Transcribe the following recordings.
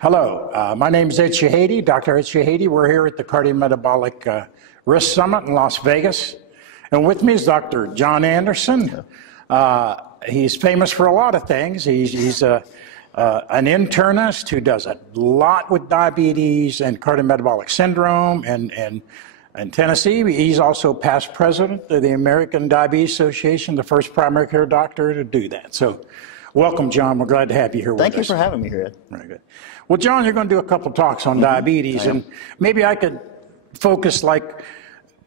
Hello, my name is Ed Shahady, Dr. Ed Shahady. We're here at the Cardiometabolic Risk Summit in Las Vegas. And with me is Dr. John Anderson. He's famous for a lot of things. He's an internist who does a lot with diabetes and cardiometabolic syndrome in Tennessee. He's also past president of the American Diabetes Association, the first primary care doctor to do that. So welcome, John. We're glad to have you here with us. Thank you for having me here, Ed. Very good. Well, John, you're going to do a couple talks on diabetes, and maybe I could focus like,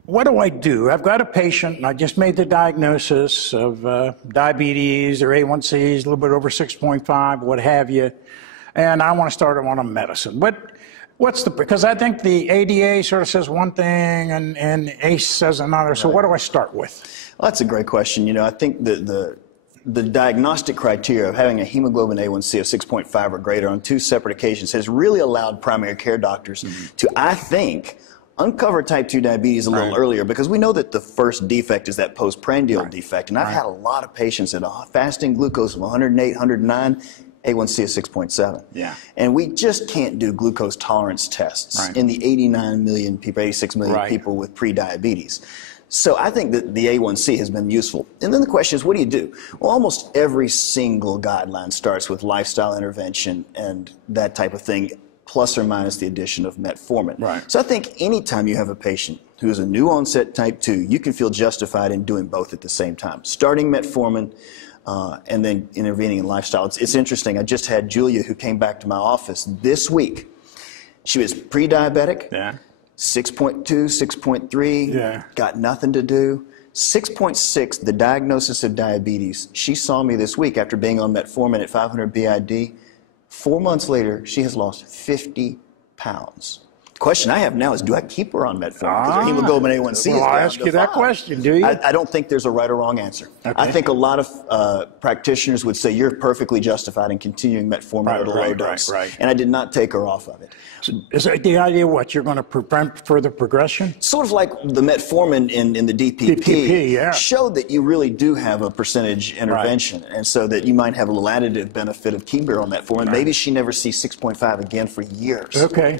what do I do? I've got a patient, and I just made the diagnosis of diabetes, or A1C is a little bit over 6.5, what have you, and I want to start them on a medicine. Because I think the ADA sort of says one thing, and ACE says another, so what do I start with? Well, that's a great question. You know, I think the diagnostic criteria of having a hemoglobin A1C of 6.5 or greater on two separate occasions has really allowed primary care doctors to, I think, uncover type 2 diabetes a little earlier, because we know that the first defect is that postprandial defect. And I've had a lot of patients at a fasting glucose of 108, 109, A1C is 6.7. Yeah. And we just can't do glucose tolerance tests in the 89 million people, 86 million people with pre-diabetes. So I think that the A1C has been useful. And then the question is, what do you do? Well, almost every single guideline starts with lifestyle intervention and that type of thing, plus or minus the addition of metformin. So I think anytime you have a patient who is a new onset type 2, you can feel justified in doing both at the same time. Starting metformin and then intervening in lifestyle. It's interesting. I just had Julia, who came back to my office this week. She was pre-diabetic. 6.2, 6.3, got nothing to do. 6.6, the diagnosis of diabetes. She saw me this week after being on metformin at 500 BID. 4 months later, she has lost 50 pounds. The question I have now is, do I keep her on metformin? Because her hemoglobin A1C is down I'll ask you that question, do you? I don't think there's a right or wrong answer. I think a lot of practitioners would say you're perfectly justified in continuing metformin at a low dose. And I did not take her off of it. So is the idea what? You're going to prevent further progression? Sort of like the metformin in the DPP showed that you really do have a percentage intervention, and so that you might have a little additive benefit of keeping her on metformin. Maybe she never sees 6.5 again for years. Okay,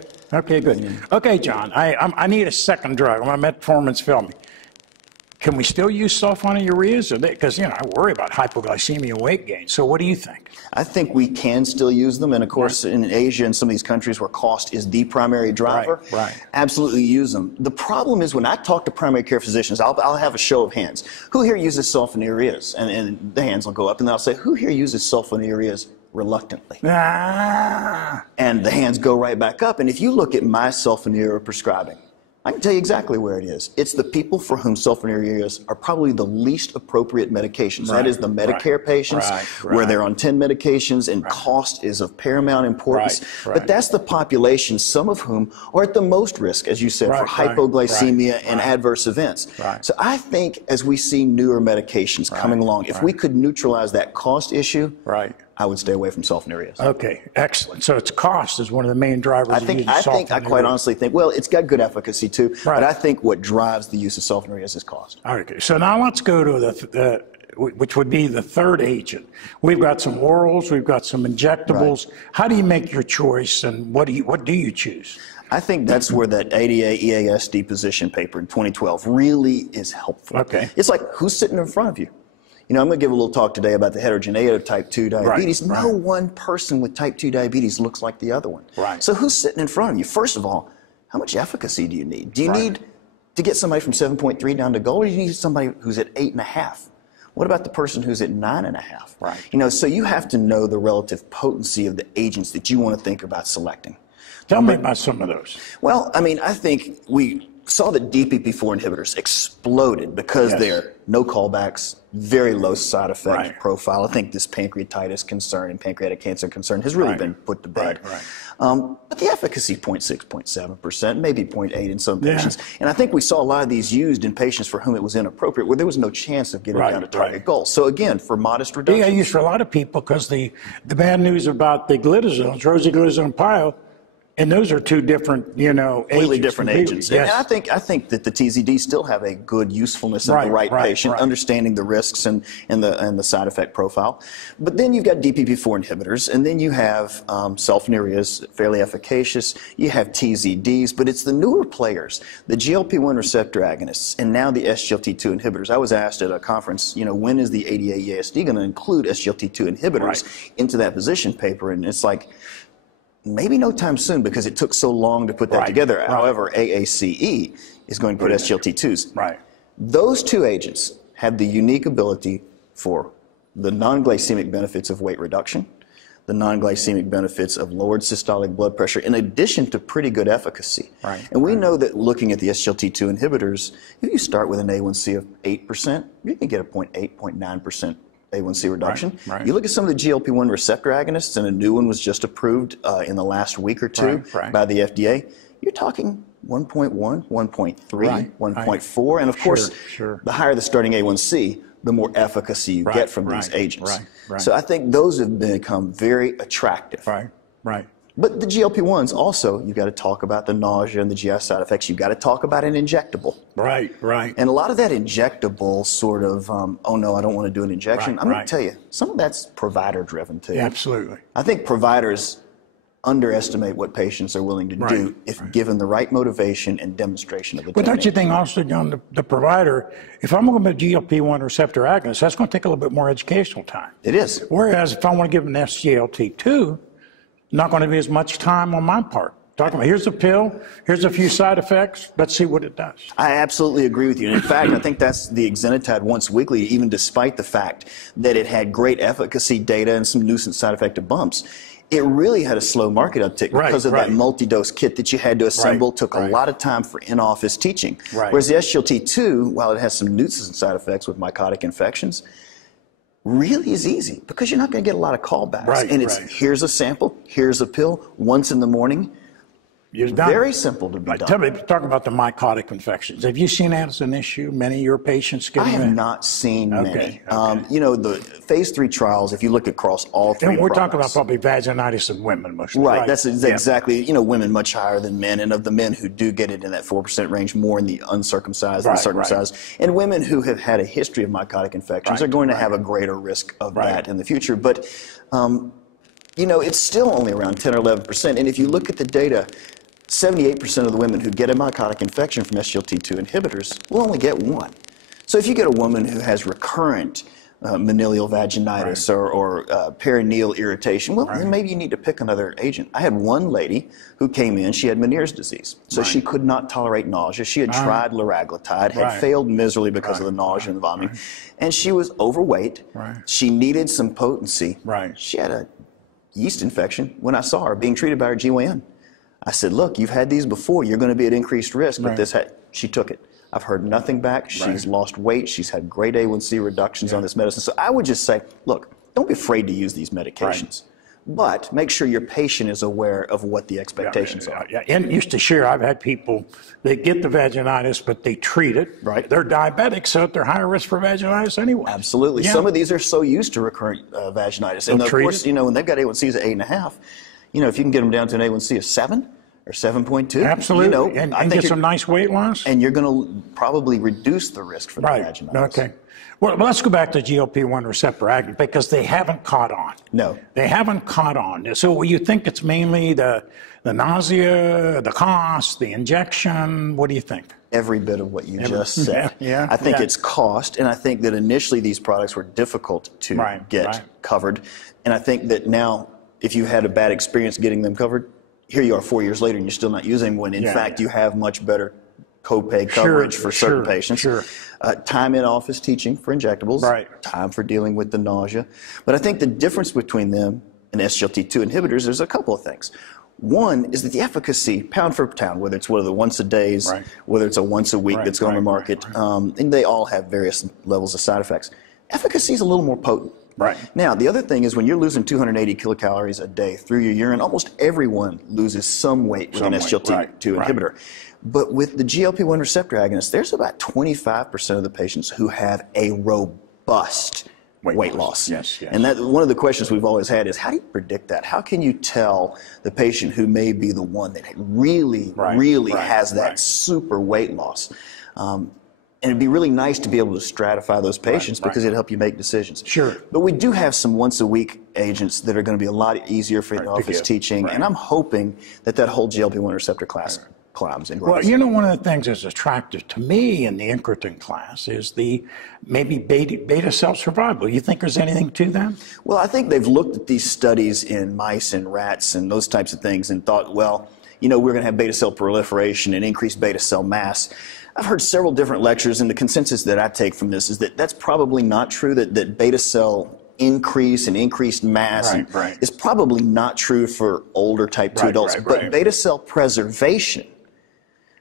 good. Okay, John, I need a second drug. My metformin's failing me. Can we still use sulfonylureas? Because, you know, I worry about hypoglycemia and weight gain. So what do you think? I think we can still use them. And, of course, in Asia and some of these countries where cost is the primary driver, absolutely use them. The problem is when I talk to primary care physicians, I'll have a show of hands. Who here uses sulfonylureas? And the hands will go up, and they'll say, who here uses sulfonylureas reluctantly? And the hands go right back up. And if you look at my sulfonylurea prescribing, I can tell you exactly where it is. It's the people for whom sulfonylureas are probably the least appropriate medications. That is the Medicare patients where they're on 10 medications and cost is of paramount importance. But that's the population, some of whom are at the most risk, as you said, for hypoglycemia and adverse events. So I think as we see newer medications coming along, if we could neutralize that cost issue, I would stay away from sulfonylureas. Okay, excellent. So it's cost is one of the main drivers. I quite honestly think, well, it's got good efficacy too, but I think what drives the use of sulfonylureas is cost. Okay, so now let's go to which would be the third agent. We've got some orals, we've got some injectables. How do you make your choice, and what do you choose? I think that's where that ADA EAS deposition paper in 2012 really is helpful. It's like, who's sitting in front of you? You know, I'm going to give a little talk today about the heterogeneity of type 2 diabetes. No one person with type 2 diabetes looks like the other one. So who's sitting in front of you? First of all, how much efficacy do you need? Do you need to get somebody from 7.3 down to goal, or do you need somebody who's at 8.5? What about the person who's at 9.5? You know, so you have to know the relative potency of the agents that you want to think about selecting. Tell me about some of those. Well, I mean, I think we saw that DPP-4 inhibitors exploded because they're no callbacks, very low side effect profile. I think this pancreatitis concern and pancreatic cancer concern has really been put to bed. But the efficacy, 0.6, 0.7%, maybe 0.8 in some patients. And I think we saw a lot of these used in patients for whom it was inappropriate, where there was no chance of getting down to target goal. So again, for modest reduction. Yeah, used for a lot of people because the bad news about the glitazones, rosiglitazone pio, And those are two different, completely different agents. Yes. And I think that the TZD still have a good usefulness in the right patient, understanding the risks and the side effect profile. But then you've got DPP-4 inhibitors, and then you have sulfonylureas, fairly efficacious. You have TZDs, but it's the newer players, the GLP-1 receptor agonists, and now the SGLT2 inhibitors. I was asked at a conference, when is the ADA-EASD going to include SGLT2 inhibitors into that position paper? And it's like, maybe no time soon, because it took so long to put that together. However, AACE is going to put SGLT2s. Right. Those two agents have the unique ability for the non-glycemic benefits of weight reduction, the non-glycemic benefits of lowered systolic blood pressure, in addition to pretty good efficacy. Right. And we know that looking at the SGLT2 inhibitors, if you start with an A1C of 8%, you can get a 0.8, 0.9% A1C reduction. Right. You look at some of the GLP-1 receptor agonists, and a new one was just approved in the last week or two by the FDA. You're talking 1.1, 1.3, 1.4, and of course, the higher the starting A1C, the more efficacy you get from these agents. So I think those have become very attractive. But the GLP-1s also, you've got to talk about the nausea and the GI side effects. You've got to talk about an injectable. And a lot of that injectable sort of, oh no, I don't want to do an injection. I'm going to tell you, some of that's provider driven too. Absolutely. I think providers underestimate what patients are willing to do if given the right motivation and demonstration of the But don't you think also, John, the provider, if I'm going to be a GLP-1 receptor agonist, that's going to take a little bit more educational time. It is. Whereas if I want to give an SGLT2, not going to be as much time on my part. Talking about, here's a pill, here's a few side effects, let's see what it does. I absolutely agree with you. And in fact, I think that's the exenatide once weekly, even despite the fact that it had great efficacy data and some nuisance side effect bumps. It really had a slow market uptick because of that multi-dose kit that you had to assemble. Took a lot of time for in-office teaching. Whereas the SGLT2, while it has some nuisance side effects with mycotic infections, really is easy because you're not going to get a lot of callbacks. And it's here's a sample, here's a pill, once in the morning. Very simple to be done. Tell me, talk about the mycotic infections. Have you seen that as an issue? Many of your patients get I have not seen many. The phase 3 trials, if you look across all three we're talking about probably vaginitis in women mostly. That's exactly, women much higher than men, and of the men who do get it in that 4% range, more in the uncircumcised than circumcised. And women who have had a history of mycotic infections are going to have a greater risk of that in the future. But, it's still only around 10 or 11%. And if you look at the data, 78% of the women who get a mycotic infection from SGLT2 inhibitors will only get one. So if you get a woman who has recurrent manilial vaginitis or perineal irritation, well, then maybe you need to pick another agent. I had one lady who came in, she had Meniere's disease, so she could not tolerate nausea. She had tried liraglutide, had failed miserably because of the nausea and the vomiting, and she was overweight. She needed some potency. She had a yeast infection when I saw her being treated by her GYN. I said, look, you've had these before. You're going to be at increased risk, but she took it. I've heard nothing back. She's lost weight. She's had great A1C reductions on this medicine. So I would just say, look, don't be afraid to use these medications, but make sure your patient is aware of what the expectations are. And used to share, I've had people that get the vaginitis, but they treat it. They're diabetic, so they're higher risk for vaginitis anyway. Absolutely. Some of these are so used to recurrent vaginitis. And of course, when they've got A1Cs at 8.5, if you can get them down to an A1C of 7 or 7.2, absolutely, and get some nice weight loss, and you're going to probably reduce the risk for the vaginitis. Well, let's go back to GLP-1 receptor agonist because they haven't caught on. No, they haven't caught on. So you think it's mainly the nausea, the cost, the injection? What do you think? Every bit of what you just said. I think it's cost, and I think that initially these products were difficult to get covered, and I think that now, if you had a bad experience getting them covered, here you are 4 years later and you're still not using them when in fact you have much better copay coverage for certain patients. Time in office teaching for injectables, time for dealing with the nausea. But I think the difference between them and SGLT2 inhibitors, there's a couple of things. One is that the efficacy, pound for pound, whether it's one of the once a days, whether it's a once a week that's going on the market, and they all have various levels of side effects. Efficacy is a little more potent. Now, the other thing is when you're losing 280 kilocalories a day through your urine, almost everyone loses some weight with an SGLT2 inhibitor. But with the GLP-1 receptor agonist, there's about 25% of the patients who have a robust weight loss. Yes, yes. And that one of the questions we've always had is, how do you predict that? How can you tell the patient who may be the one that really has that super weight loss? And it'd be really nice to be able to stratify those patients because it'd help you make decisions. Sure. But we do have some once-a-week agents that are going to be a lot easier for in-office teaching, and I'm hoping that whole GLP-1 receptor class climbs and grows. Well, you know, one of the things that's attractive to me in the incretin class is the maybe beta cell survival. You think there's anything to that? Well, I think they've looked at these studies in mice and rats and those types of things and thought, well, you know, we're going to have beta cell proliferation and increased beta cell mass. I've heard several different lectures, and the consensus that I take from this is that that's probably not true, that beta cell increase and increased mass is probably not true for older type 2 adults. But beta cell preservation,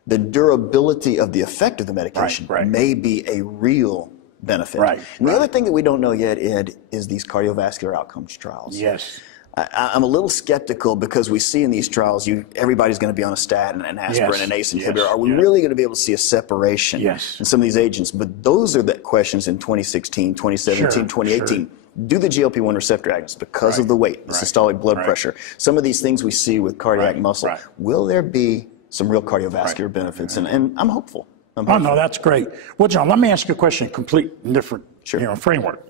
the durability of the effect of the medication may be a real benefit. And the other thing that we don't know yet, Ed, is these cardiovascular outcomes trials. Yes. I'm a little skeptical because we see in these trials everybody's going to be on a statin, an aspirin, an ACE inhibitor. Are we really going to be able to see a separation in some of these agents? But those are the questions in 2016, 2017, 2018. Do the GLP-1 receptor agonists because of the weight, the systolic blood pressure, some of these things we see with cardiac muscle, will there be some real cardiovascular benefits? And I'm hopeful. Oh, no, that's great. Well, John, let me ask you a question, complete different framework.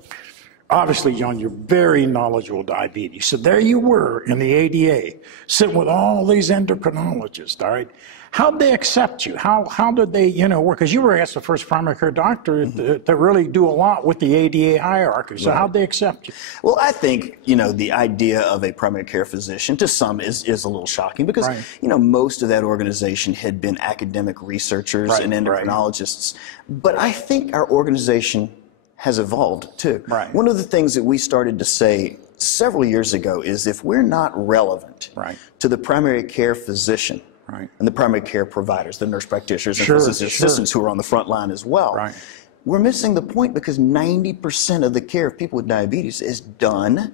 Obviously, John, you're very knowledgeable diabetes. So there you were in the ADA, sitting with all these endocrinologists, all right? How'd they accept you? How did they, work? Because you were asked the first primary care doctor to really do a lot with the ADA hierarchy. So how'd they accept you? Well, I think, the idea of a primary care physician to some is a little shocking because, most of that organization had been academic researchers and endocrinologists. But I think our organization has evolved too. One of the things that we started to say several years ago is if we're not relevant to the primary care physician and the primary care providers, the nurse practitioners and physician assistants who are on the front line as well, we're missing the point because 90% of the care of people with diabetes is done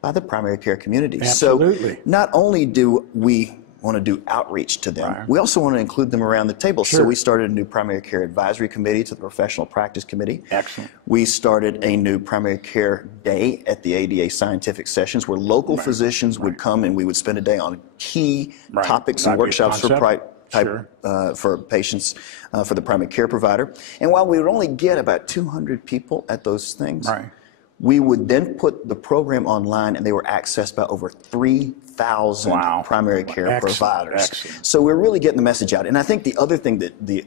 by the primary care community. Absolutely. So not only do we want to do outreach to them, we also want to include them around the table. So we started a new primary care advisory committee to the professional practice committee. Excellent. We started a new primary care day at the ADA scientific sessions where local physicians would come and we would spend a day on key topics and workshops for patients, for the primary care provider. And while we would only get about 200 people at those things, we would then put the program online and they were accessed by over 3,000 primary care providers. So we're really getting the message out. And I think the other thing that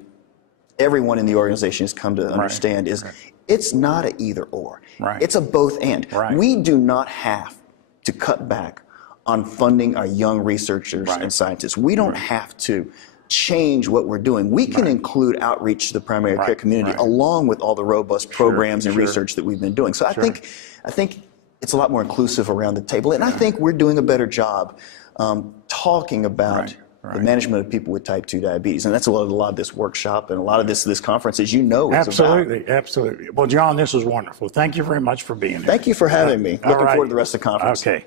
everyone in the organization has come to understand is it's not an either or. It's a both and. We do not have to cut back on funding our young researchers and scientists. We don't have to change what we're doing. We can include outreach to the primary care community along with all the robust programs and research that we've been doing. So I think it's a lot more inclusive around the table, and I think we're doing a better job talking about the management of people with type 2 diabetes, and that's what a lot of this workshop and a lot of this conference, as you know, is about. Absolutely. Well, John, this was wonderful. Thank you very much for being here. Thank you for having me. Looking forward to the rest of the conference. Okay.